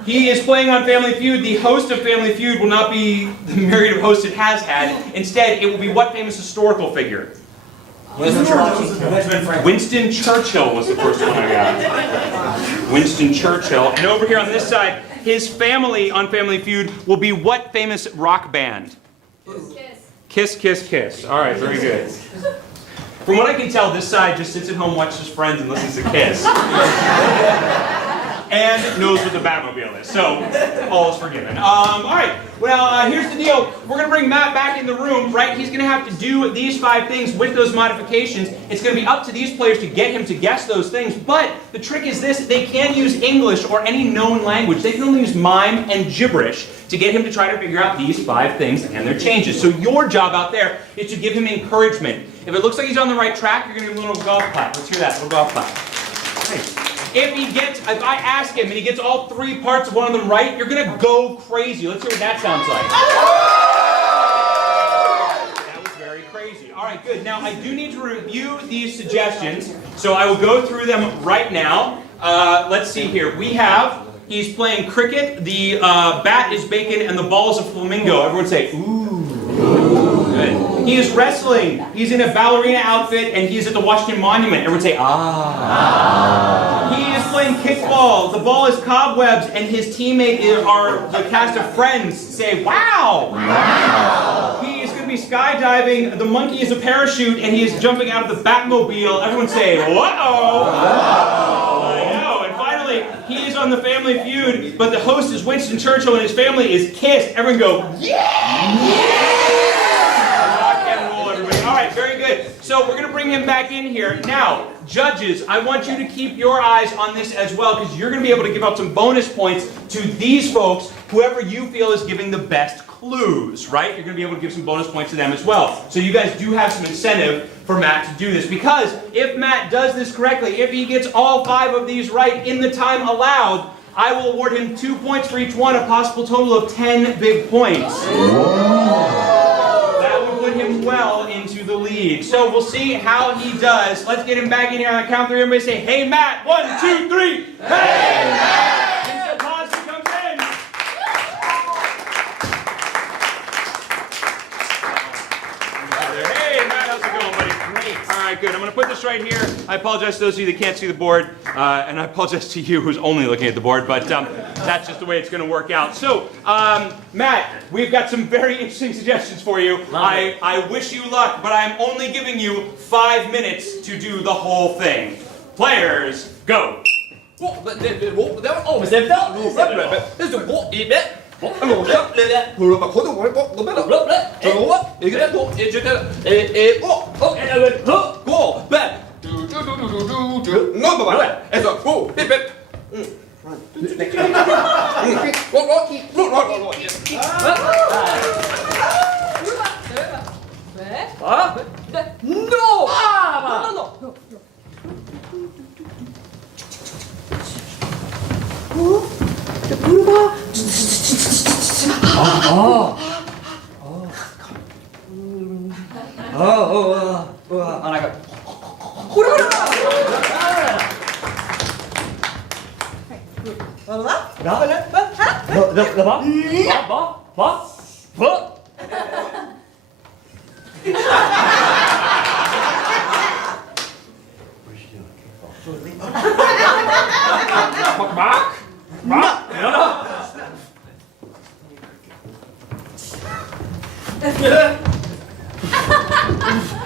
He is playing on Family Feud. The host of Family Feud will not be the myriad of hosts it has had. Instead, it will be what famous historical figure? Winston Churchill was the first one I got. Winston Churchill. And over here on this side, his family on Family Feud will be what famous rock band? Kiss, Kiss, Kiss. All right, very good. From what I can tell, this side just sits at home, watches Friends, and listens to Kiss. And knows what the Batmobile is. So, all is forgiven. All right, well, here's the deal. We're going to bring Matt back in the room, right? He's going to have to do these 5 things with those modifications. It's going to be up to these players to get him to guess those things. But the trick is this. They can't use English or any known language. They can only use mime and gibberish to get him to try to figure out these 5 things and their changes. So your job out there is to give him encouragement. If it looks like he's on the right track, you're going to give him a little golf clap. Let's hear that, little golf clap. Nice. If I ask him and he gets all 3 parts of one of them right, you're gonna go crazy. Let's hear what that sounds like. That was very crazy. All right, good. Now I do need to review these suggestions, so I will go through them right now. Let's see here. He's playing cricket. The bat is bacon and the ball is a flamingo. Everyone say ooh. Good. He is wrestling. He's in a ballerina outfit and he's at the Washington Monument. Everyone say ah. He is playing kickball. The ball is cobwebs and his teammate are the cast of Friends. Say wow. Wow. He is going to be skydiving. The monkey is a parachute and he is jumping out of the Batmobile. Everyone say whoa. Wow. I know. And finally, he is on the Family Feud, but the host is Winston Churchill and his family is Kiss. Everyone go yeah. Very good. So we're going to bring him back in here. Now, judges, I want you to keep your eyes on this as well because you're going to be able to give out some bonus points to these folks, whoever you feel is giving the best clues, right? You're going to be able to give some bonus points to them as well. So you guys do have some incentive for Matt to do this because if Matt does this correctly, if he gets all 5 of these right in the time allowed, I will award him 2 points for each one, a possible total of 10 big points. Him well into the lead. So we'll see how he does. Let's get him back in here on the count 3. Everybody say, hey Matt. 1, 2, 3. Hey Matt! Vincent Poston comes in. Hey Matt, how's it going, buddy? Great. All right, good. I'm going to put this right here. I apologize to those of you that can't see the board, and I apologize to you who's only looking at the board, but that's just the way it's going to work out. So, Matt, we've got some very interesting suggestions for you. I wish you luck, but I'm only giving you 5 minutes to do the whole thing. Players, go.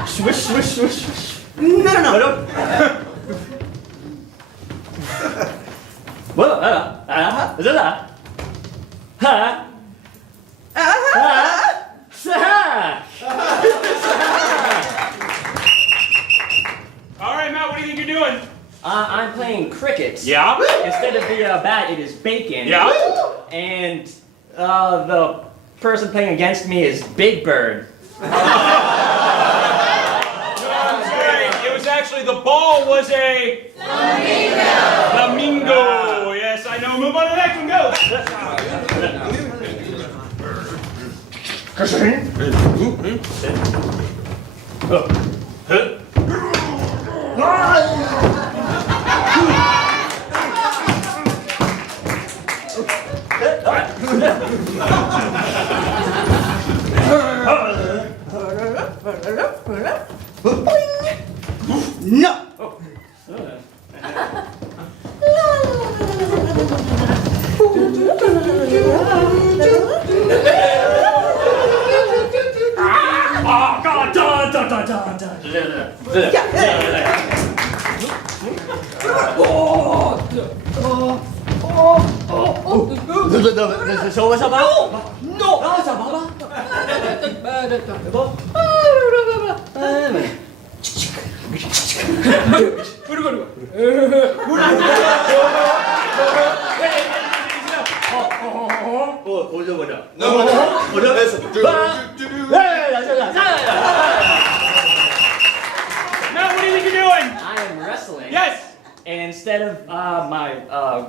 Swish, swish, swish, swish. No. All right, Matt, what do you think you're doing? I'm playing cricket. Yeah? Instead of the bat, it is bacon. Yeah? And the person playing against me is Big Bird. Actually, the ball was a flamingo. Yes, I know. Move on to the next one. Go. 手我小白。No， 然后小宝宝。Matt, what do you think you're doing? I am wrestling. Yes. And instead of my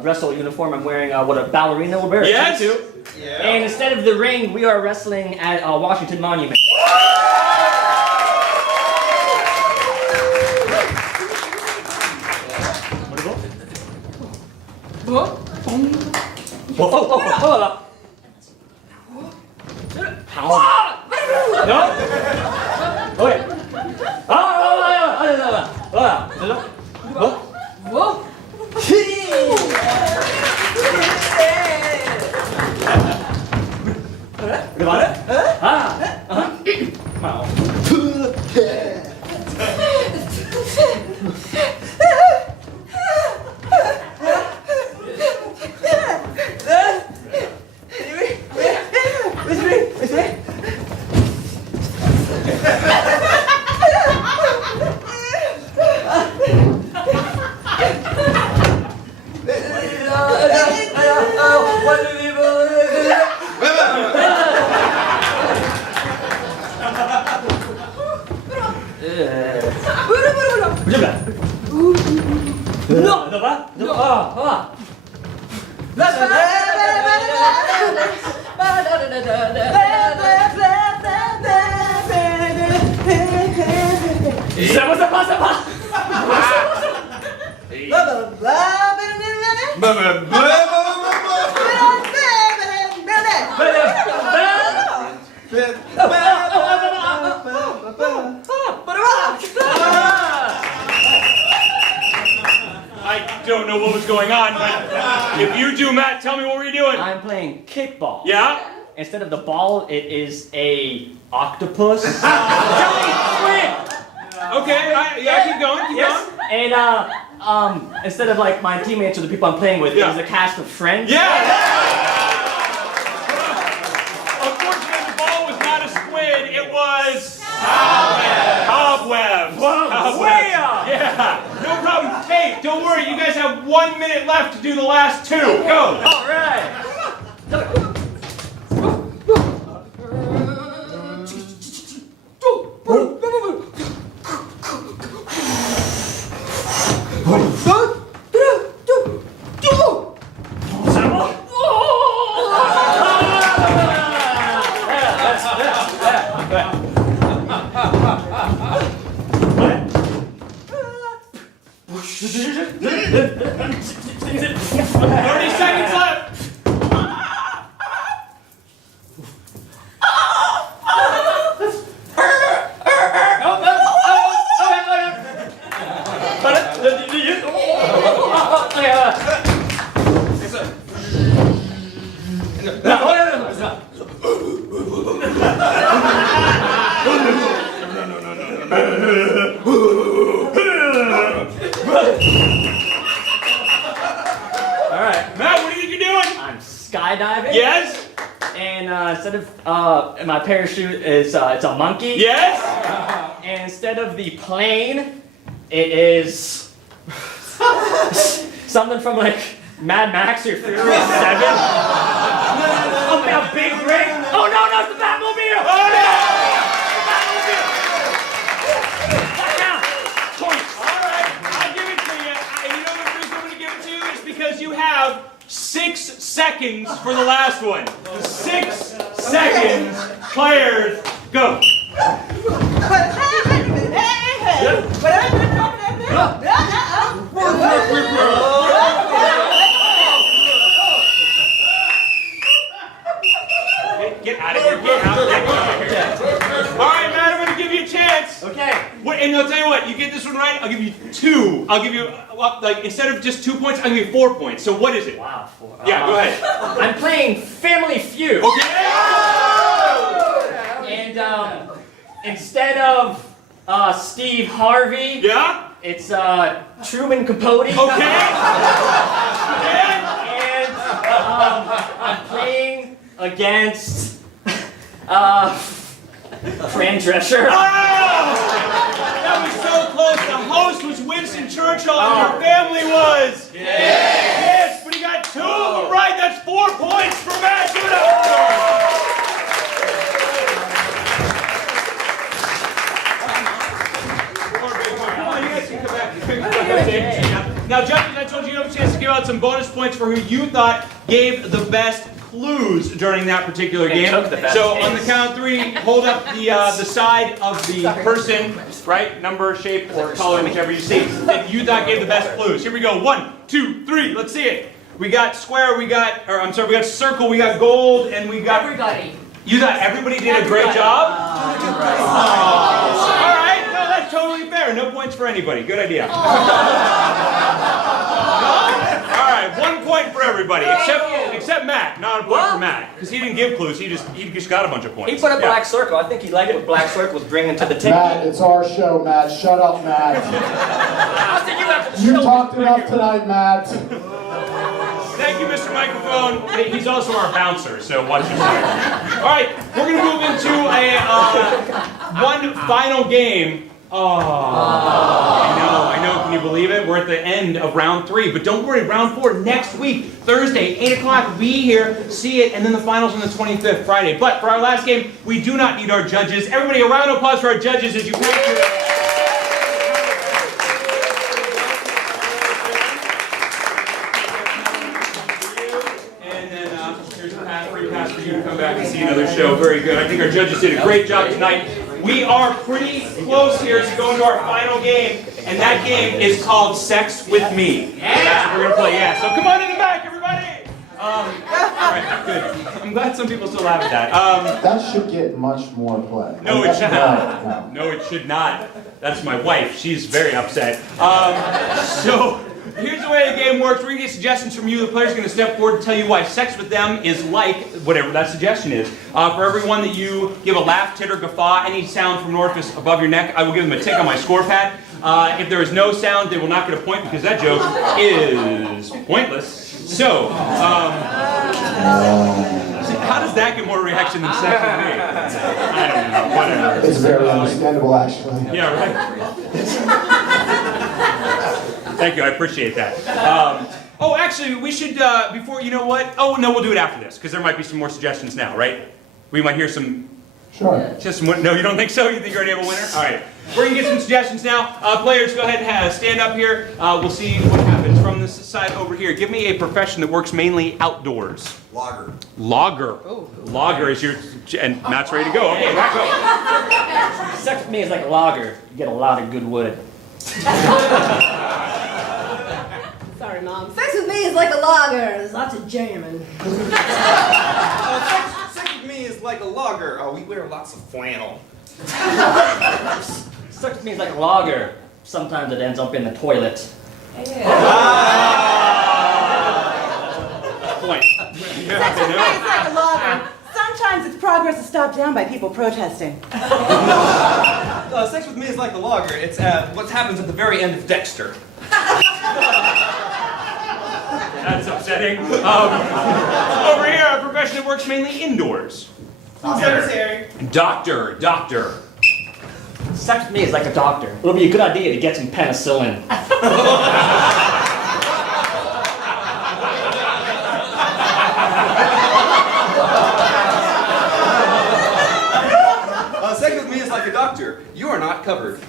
wrestle uniform, I'm wearing what a ballerina would wear. Yes. Too. Yeah. And instead of the ring, we are wrestling at Washington Monument. No. Okay. I don't know what was going on, but if you do, Matt, tell me what were you doing? I'm playing kickball. Yeah? Instead of the ball, it is a octopus. Giant squid. Okay, yeah, keep going, keep Yes. going. And instead of like my teammates or the people I'm playing with, Yeah. it is a cast of friends. Yeah! Unfortunately, the ball was not a squid, it was... Cobwebs. Cobwebs. Way up. Yeah, no problem. Hey, don't worry, you guys have 1 minute left to do the last two. Go! All right. Skydiving. Yes. And instead of my parachute is it's a monkey. Yes. And instead of the plane, it is something from like Mad Max or Furious 7. Oh, a big ring. Oh no, it's the Batmobile. Oh no! Points. All right, I'll give it to you. You know the reason I'm going to give it to you is because you have 6 seconds for the last one. 6 seconds. Players, go. Get out of here. Get out. All right, Matt, I'm going to give you a chance. Okay. And I'll tell you what, you get this one right, I'll give you 2. I'll give you, like, instead of just 2 points, I'll give you 4 points. So what is it? Wow. Yeah, go ahead. I'm playing Family Feud. Okay. And instead of Steve Harvey. Yeah? It's Truman Capote. Okay. And I'm playing against Fran Drescher. Oh! That was so close. The host was Winston Churchill and your family was? Yes, but he got 2 of them right. That's 4 points for Matt. Give it up for him. Come on, you guys can come back. Now, judges, I told you have a chance to give out some bonus points for who you thought gave the best clues during that particular game. So on the count of 3, hold up the side of the person, right? Number, shape, or color, whichever you see, that you thought gave the best clues. Here we go. 1, 2, 3. Let's see it. We got square. We got circle. We got gold, and we got Everybody. You thought everybody did a great job? All right. No, that's totally fair. No points for anybody. Good idea. All right, 1 point for everybody, except Matt. Not a point for Matt, because he didn't give clues. He just got a bunch of points. He put a black circle. I think he liked what black circle was bringing to the table. Matt, it's our show, Matt. Shut up, Matt. You talked enough tonight, Matt. Thank you, Mr. Microphone. He's also our bouncer, so watch your step. All right, we're going to move into one final game. Oh, I know. Can you believe it? We're at the end of round 3, but don't worry, round 4 next week, Thursday, 8 o'clock. Be here, see it, and then the finals on the 25th, Friday. But for our last game, we do not need our judges. Everybody, a round of applause for our judges as you pass your... Free pass for you to come back and see another show. Very good. I think our judges did a great job tonight. We are pretty close here to go into our final game, and that game is called Sex With Me. That's what we're going to play, yeah. So come on in the back, everybody! All right, good. I'm glad some people still laugh at that. That should get much more play. No, it should not. No. No, it should not. That's my wife. She's very upset. So... Here's the way the game works. We're going to get suggestions from you. The player's going to step forward and tell you why sex with them is like whatever that suggestion is. For every one that you give a laugh, titter, guffaw, any sound from an orifice above your neck, I will give them a tick on my score pad. If there is no sound, they will not get a point because that joke is pointless. So, how does that get more reaction than sex with me? I don't know. Whatever. It's very understandable, actually. Yeah, right. Thank you, I appreciate that. Oh, actually, we should, before, you know what? Oh, no, we'll do it after this, because there might be some more suggestions now, right? We might hear some... Sure. Just some, no, you don't think so? You think you already have a winner? All right. We're going to get some suggestions now. Players, go ahead and stand up here. We'll see what happens from this side over here. Give me a profession that works mainly outdoors. Logger. Logger. Oh. Logger is your... And Matt's ready to go. Okay, Matt, go. Sex with me is like a logger. You get a lot of good wood. Sorry, Mom. Sex with me is like a lager. There's lots of jamming. Sex with me is like a logger. We wear lots of flannel. Sex with me is like a lager. Sometimes it ends up in the toilet. Point. Sex with me is like a lager. Sometimes its progress is stopped down by people protesting. Sex with me is like a logger. It's what happens at the very end of Dexter. That's upsetting. Over here, a profession that works mainly indoors. Secretary. Doctor. Sex with me is like a doctor. It'll be a good idea to get some penicillin. Sex with me is like a doctor. You are not covered.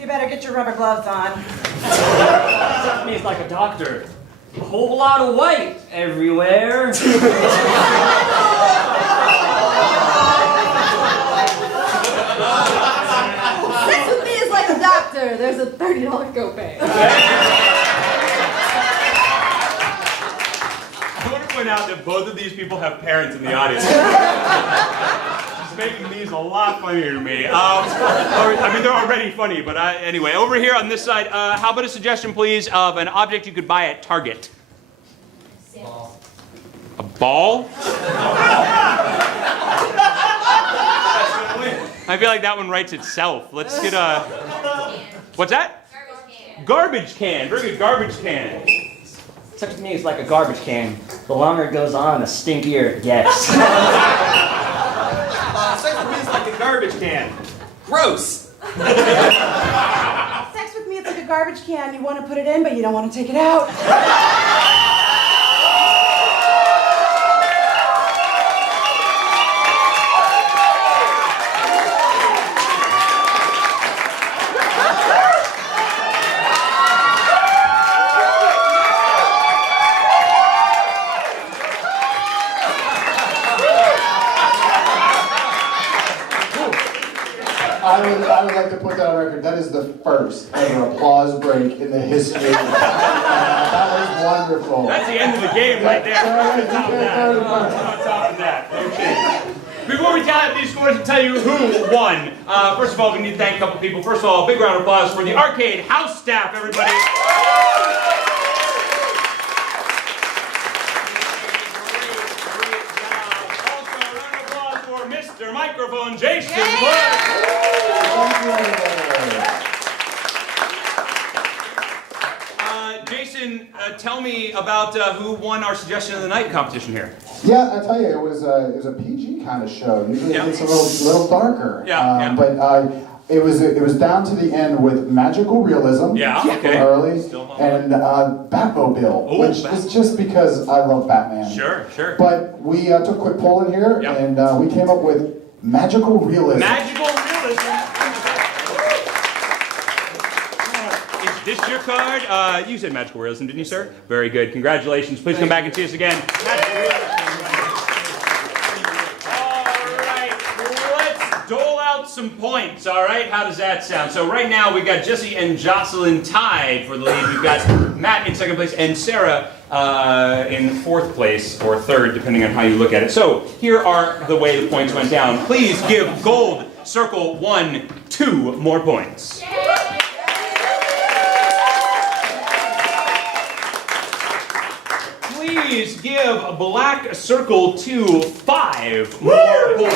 You better get your rubber gloves on. Sex with me is like a doctor. A whole lot of white everywhere. Sex with me is like a doctor. There's a $30 copay. I want to point out that both of these people have parents in the audience. It's making these a lot funnier to me. I mean, they're already funny, but anyway. Over here on this side, how about a suggestion, please, of an object you could buy at Target? A ball? I feel like that one writes itself. Let's get a... What's that? Garbage can. Garbage can. Very good, garbage can. Sex with me is like a garbage can. The longer it goes on, the stinkier it gets. Sex with me is like a garbage can. Gross. Sex with me, it's like a garbage can. You want to put it in, but you don't want to take it out. I would like to put that on record. That is the first ever applause break in the history. That was wonderful. That's the end of the game right there. Sorry, On top of that. On top of that. Okay. Before we tally up these scores and tell you who won, first of all, we need to thank a couple people. First of all, a big round of applause for the Arcade House staff, everybody. Mr. Microphone, Jason Wood. Jason, tell me about who won our Suggestion of the Night competition here. Yeah, I tell you, it was a PG kind of show. Usually it's a little darker. Yeah. But it was down to the end with magical realism. Yeah, okay. Early and Batmobile, which is just because I love Batman. Sure. But we took a quick poll in here, and we came up with magical realism. Magical realism. Is this your card? You said magical realism, didn't you, sir? Very good. Congratulations. Please come back and see us again. Magical realism. All right. Let's dole out some points. All right. How does that sound? So right now we've got Jesse and Jocelyn tied for the lead. We've got Matt in second place and Sarah in fourth place or third, depending on how you look at it. So here are the way the points went down. Please give Gold Circle 1 2 more points. Please give Black Circle 2 5 more points.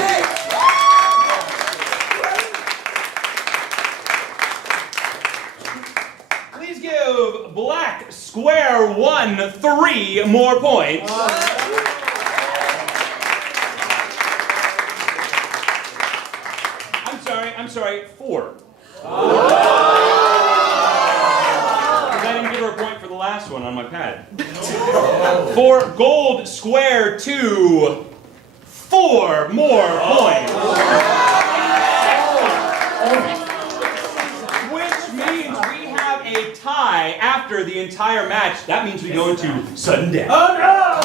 Please give Black Square 1 3 more points. I'm sorry, 4. I didn't give her a point for the last one on my pad. For Gold Square 2, 4 more points. Which means we have a tie after the entire match. That means we go into sudden death. Oh no!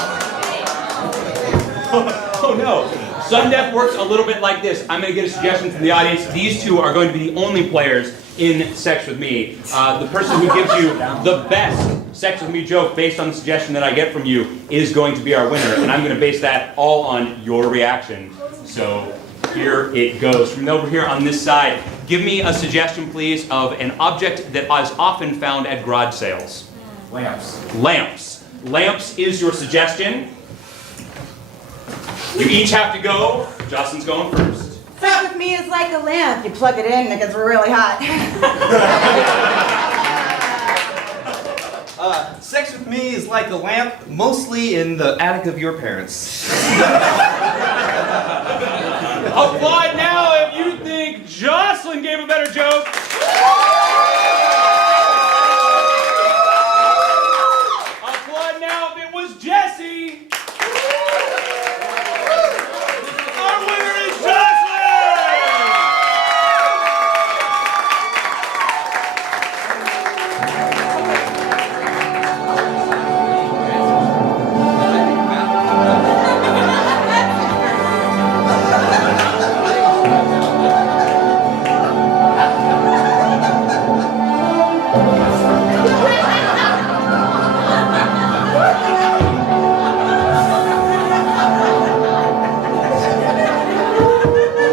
Oh no. Sudden death works a little bit like this. I'm going to get a suggestion from the audience. These two are going to be the only players in Sex With Me. The person who gives you the best Sex With Me joke based on the suggestion that I get from you is going to be our winner. And I'm going to base that all on your reaction. So here it goes. From over here on this side, give me a suggestion, please, of an object that is often found at garage sales. Lamps. Lamps. Lamps is your suggestion. You each have to go. Jocelyn's going first. Sex with me is like a lamp. You plug it in and it gets really hot. Sex with me is like a lamp, mostly in the attic of your parents. Applaud now if you think Jocelyn gave a better joke. Applaud now if it was Jesse. Our winner is Jocelyn.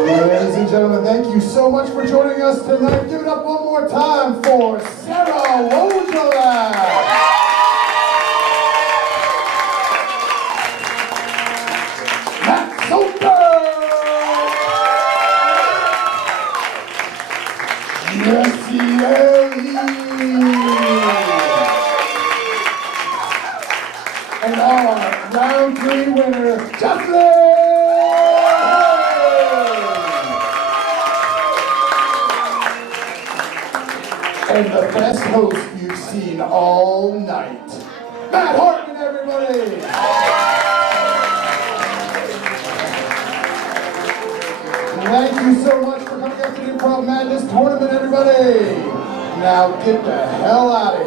Ladies and gentlemen, thank you so much for joining us tonight. Give it up one more time for Sarah Wojolak. Matt Soper. And our round 3 winner, Jocelyn! And the best host you've seen all night, Matt Hartman, everybody! Thank you so much for coming up to the Improv Madness tournament, everybody! Now get the hell out of here.